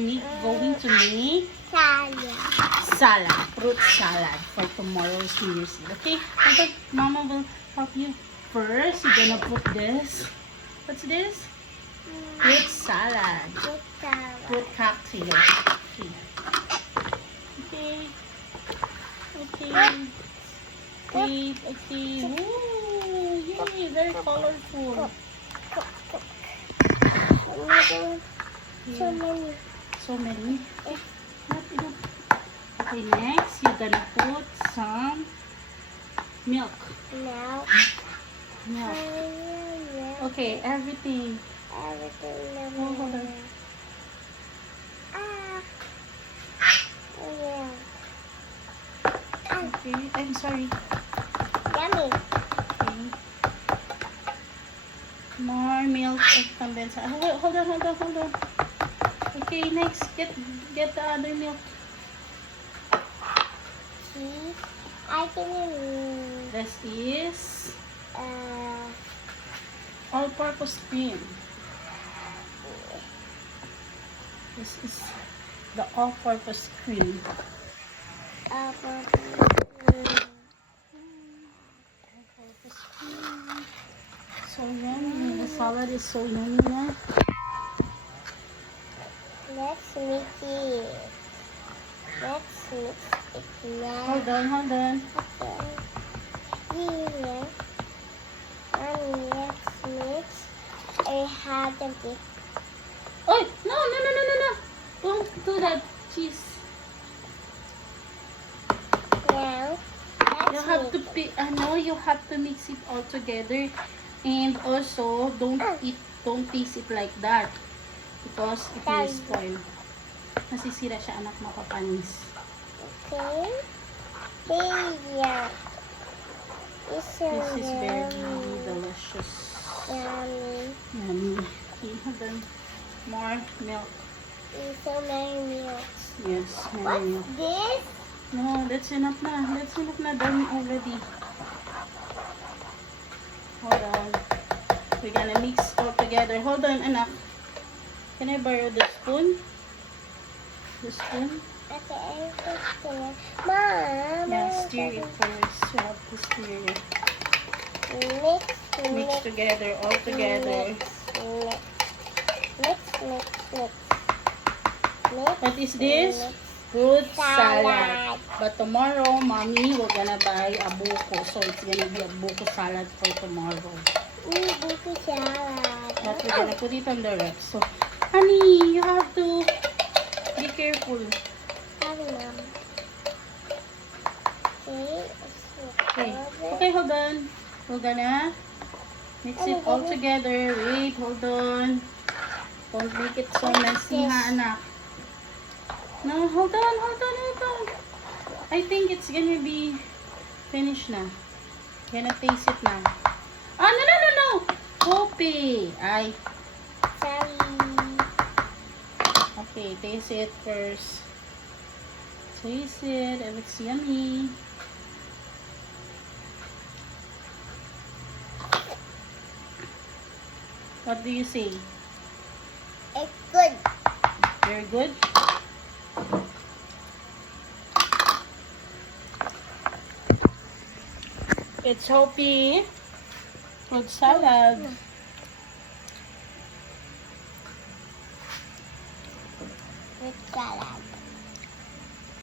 going to make fruit salad for tomorrow's New Year's Eve. Okay, but Mama will help you. First, you're gonna put this. What's this? Fruit salad. Fruit cocktail. Okay. Wait, okay. Ooh, yay, very colorful. So many. Not enough. Okay, next, you're gonna put some milk. Milk. Okay, everything. Hold on. Okay, I'm sorry. Yummy. Okay. More milk and condensed. Hold on. Okay, next, get the other milk. See, I can This is all-purpose cream. This is the all-purpose cream. All-purpose cream. So yummy. The salad is so yummy na. Let's mix it. Let's mix it now. Hold on. Okay. Here. Let's mix. I have the big. Oh, no. Don't do that, cheese. Now, You have to you have to mix it all together, and also don't taste it like that because it will spoil. Nasisira siya, anak, mapapanis. Okay. Here. This is very delicious. Yummy. Okay, hold on. More milk. So many milks. Yes, more What's milk. this? No, that's enough na. Done already. Hold on. We're gonna mix all together. Hold on, anak. Can I borrow the spoon? The spoon? Okay, Mom. Yeah, stir it first. You have to stir it. Mix together, all together. Mix. What is this? Fruit salad. But tomorrow, Mommy, we're gonna buy a buko. So it's gonna be a buko salad for tomorrow. Buko salad. But we're gonna put it on the rack. So, honey, you have to be careful. Okay, hold on. We're gonna mix it all together. Wait, hold on. Don't make it so messy, ha, anak. No, hold on. I think it's gonna be finished na. Gonna taste it na. Ah, no. Kopi. Ay. Sorry. Okay, taste it first. Taste it. It looks yummy. What do you say? It's good. Very good? It's Hopi fruit salad. Fruit salad.